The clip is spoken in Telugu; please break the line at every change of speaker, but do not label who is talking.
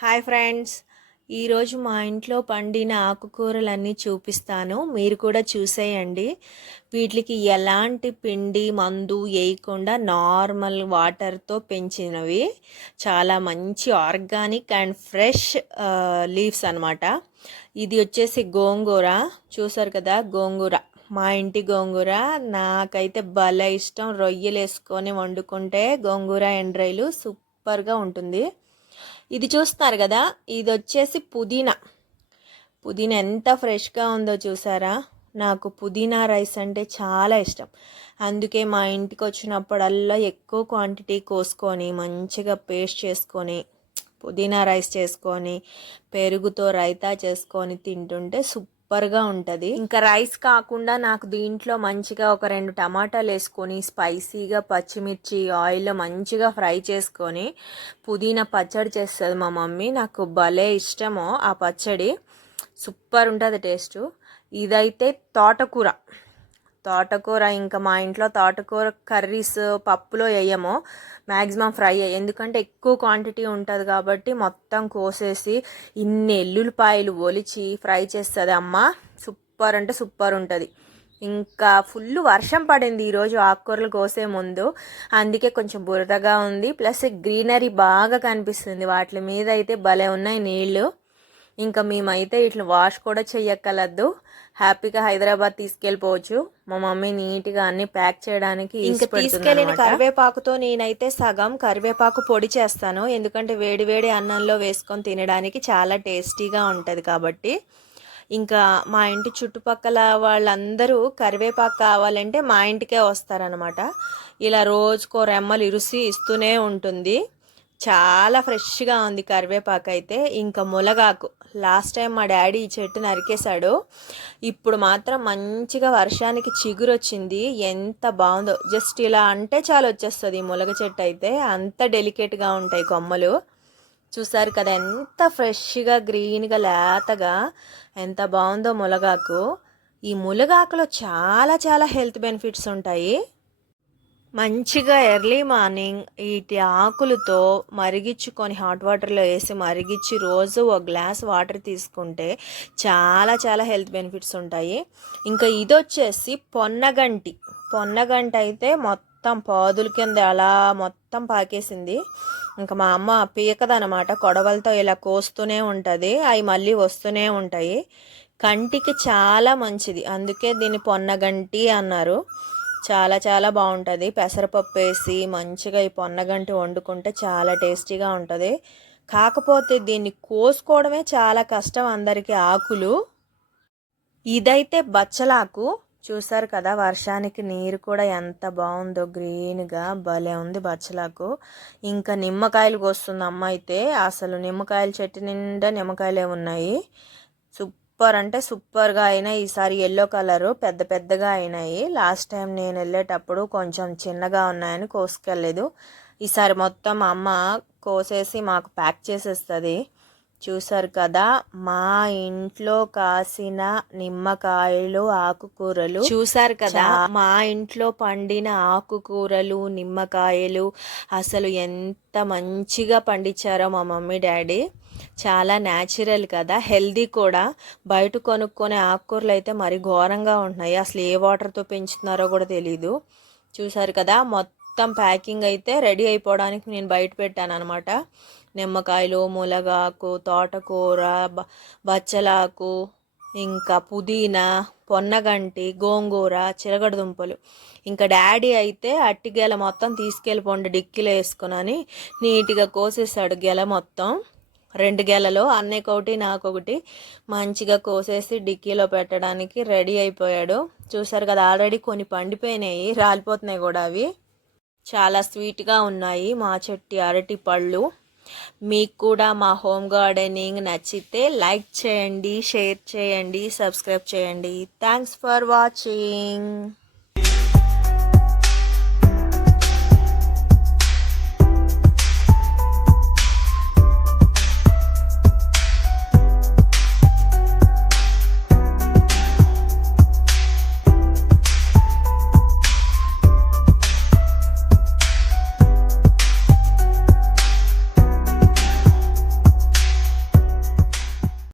Hi friends. ఈరోజు మా ఇంట్లో పండిన ఆకుకూరలన్నీ చూపిస్తాను. మీరు కూడా చూసేయండి. వీటికి ఎలాంటి పిండి మందు వేయకుండా నార్మల్ వాటర్తో పెంచినవి. చాలా మంచి ఆర్గానిక్ అండ్ ఫ్రెష్ లీవ్స్ అనమాట ఇది వచ్చేసి గోంగూర. చూసారు కదా గోంగూర. మా ఇంటి గోంగూర. నాకైతే భలే ఇష్టం. రొయ్యలు వేసుకొని వండుకుంటే గోంగూర ఎండ్రైలు సూపర్గా ఉంటుంది. ఇది చూస్తున్నారు కదా ఇది వచ్చేసి పుదీనా. పుదీనా ఎంత ఫ్రెష్గా ఉందో చూసారా? నాకు పుదీనా రైస్ అంటే చాలా ఇష్టం. అందుకే మా ఇంటికి వచ్చినప్పుడల్లా ఎక్కువ క్వాంటిటీ కోసుకొని మంచిగా పేస్ట్ చేసుకొని పుదీనా రైస్ చేసుకొని పెరుగుతో రైతా చేసుకొని తింటుంటే సూపర్ సూపర్గా ఉంటుంది. ఇంకా రైస్ కాకుండా నాకు దీంట్లో మంచిగా ఒక రెండు టమాటాలు వేసుకొని స్పైసీగా పచ్చిమిర్చి ఆయిల్లో మంచిగా ఫ్రై చేసుకొని పుదీనా పచ్చడి చేస్తుంది మా మమ్మీ. నాకు భలే ఇష్టమో ఆ పచ్చడి. సూపర్ ఉంటుంది టేస్ట్. ఇదైతే తోటకూర. తోటకూర ఇంకా మా ఇంట్లో తోటకూర కర్రీస్ పప్పులో వేయము మ్యాక్సిమం ఫ్రై ఎందుకంటే ఎక్కువ క్వాంటిటీ ఉంటుంది కాబట్టి మొత్తం కోసేసి ఇన్ని ఎల్లుల్లిపాయలు ఒలిచి ఫ్రై చేస్తుంది అమ్మ. సూపర్ అంటే సూపర్ ఉంటుంది. ఇంకా ఫుల్ వర్షం పడింది ఈరోజు ఆకుకూరలు కోసే ముందు. అందుకే కొంచెం బురదగా ఉంది. ప్లస్ గ్రీనరీ బాగా కనిపిస్తుంది. వాటి మీద అయితే భలే ఉన్నాయి నీళ్ళు ఇంకా మేమైతే ఇట్లా వాష్ కూడా చెయ్యక్కలద్దు. హ్యాపీగా హైదరాబాద్ తీసుకెళ్ళిపోవచ్చు. మా మమ్మీ నీట్గా అన్ని ప్యాక్ చేయడానికి ఇంకా తీసుకెళ్ళిన కరివేపాకుతో నేనైతే సగం కరివేపాకు పొడి చేస్తాను. ఎందుకంటే వేడి వేడి అన్నంలో వేసుకొని తినడానికి చాలా టేస్టీగా ఉంటుంది కాబట్టి. ఇంకా మా ఇంటి చుట్టుపక్కల వాళ్ళందరూ కరివేపాకు కావాలంటే మా ఇంటికే వస్తారనమాట ఇలా రోజుకో రెమ్మలు ఇరుసి ఇస్తూనే ఉంటుంది. చాలా ఫ్రెష్గా ఉంది కరివేపాకు అయితే. ఇంకా ములగాకు లాస్ట్ టైం మా డాడీ ఈ చెట్టు నరికేశాడు. ఇప్పుడు మాత్రం మంచిగా వర్షానికి చిగురు వచ్చింది ఎంత బాగుందో. జస్ట్ ఇలా అంటే చాలా వచ్చేస్తుంది ఈ ములగ చెట్టు అయితే. అంత డెలికేట్గా ఉంటాయి కొమ్మలు. చూసారు కదా ఎంత ఫ్రెష్గా గ్రీన్గా లేతగా ఎంత బాగుందో ములగాకు ఈ ములగాకులో చాలా చాలా హెల్త్ బెనిఫిట్స్ ఉంటాయి. మంచిగా ఎర్లీ మార్నింగ్ వీటి ఆకులతో మరిగించుకొని హాట్ వాటర్లో వేసి మరిగించి రోజు ఒక గ్లాస్ వాటర్ తీసుకుంటే చాలా చాలా హెల్త్ బెనిఫిట్స్ ఉంటాయి. ఇంకా ఇది వచ్చేసి పొన్నగంటి. పొన్నగంటి అయితే మొత్తం పాదుల కింద అలా మొత్తం పాకేసింది. ఇంకా మా అమ్మ పీకదనమాట కొడవలతో ఇలా కోస్తూనే ఉంటుంది. అవి మళ్ళీ వస్తూనే ఉంటాయి. కంటికి చాలా మంచిది. అందుకే దీన్ని పొన్నగంటి అన్నారు. చాలా చాలా బాగుంటుంది. పెసరపప్పు వేసి మంచిగా ఈ పొన్నగంటి వండుకుంటే చాలా టేస్టీగా ఉంటుంది. కాకపోతే దీన్ని కోసుకోవడమే చాలా కష్టం అందరికీ ఆకులు. ఇదైతే బచ్చలాకు. చూసారు కదా వర్షానికి నీరు కూడా ఎంత బాగుందో గ్రీన్గా భలే ఉంది బచ్చలాకు. ఇంకా నిమ్మకాయలు కోస్తుంది అమ్మ అయితే. అసలు నిమ్మకాయల చెట్టు నిండా నిమ్మకాయలే ఉన్నాయి. సూపర్ అంటే సూపర్గా అయినాయి. ఈసారి ఎల్లో కలరు పెద్ద పెద్దగా అయినాయి. లాస్ట్ టైం నేను వెళ్ళేటప్పుడు కొంచెం చిన్నగా ఉన్నాయని కోసుకెళ్ళలేదు. ఈసారి మొత్తం అమ్మ కోసేసి మాకు ప్యాక్ చేసేస్తుంది. చూసారు కదా మా ఇంట్లో కాసిన నిమ్మకాయలు ఆకుకూరలు చూసారు కదా మా ఇంట్లో పండిన ఆకుకూరలు నిమ్మకాయలు అసలు ఎంత మంచిగా పండించారో మా మమ్మీ డాడీ. చాలా న్యాచురల్ కదా. హెల్దీ కూడా. బయట కొనుక్కునే ఆకుకూరలు అయితే మరి ఘోరంగా ఉంటున్నాయి. అసలు ఏ వాటర్తో పెంచుతున్నారో కూడా తెలీదు. చూసారు కదా మొత్తం ప్యాకింగ్ అయితే రెడీ అయిపోవడానికి నేను బయట పెట్టాను అనమాట నిమ్మకాయలు ములగాకు తోటకూర బచ్చలాకు ఇంకా పుదీనా పొన్నగంటి గోంగూర చిలగడ దుంపలు. ఇంకా డాడీ అయితే అట్టి గెల మొత్తం తీసుకెళ్ళిపోండి డిక్కీలో వేసుకుని నీట్గా కోసేసాడు గెల మొత్తం. రెండు గెలలో అన్నయ్యకొకటి నాకొకటి మంచిగా కోసేసి డిక్కీలో పెట్టడానికి రెడీ అయిపోయాడు. చూసారు కదా ఆల్రెడీ కొన్ని పండిపోయినాయి రాలిపోతున్నాయి కూడా అవి. చాలా స్వీట్గా ఉన్నాయి మా చెట్టి అరటి పళ్ళు. మీకు కూడా మా హోమ్ గార్డెనింగ్ నచ్చితే లైక్ చేయండి షేర్ చేయండి సబ్స్క్రైబ్ చేయండి. Thanks for watching.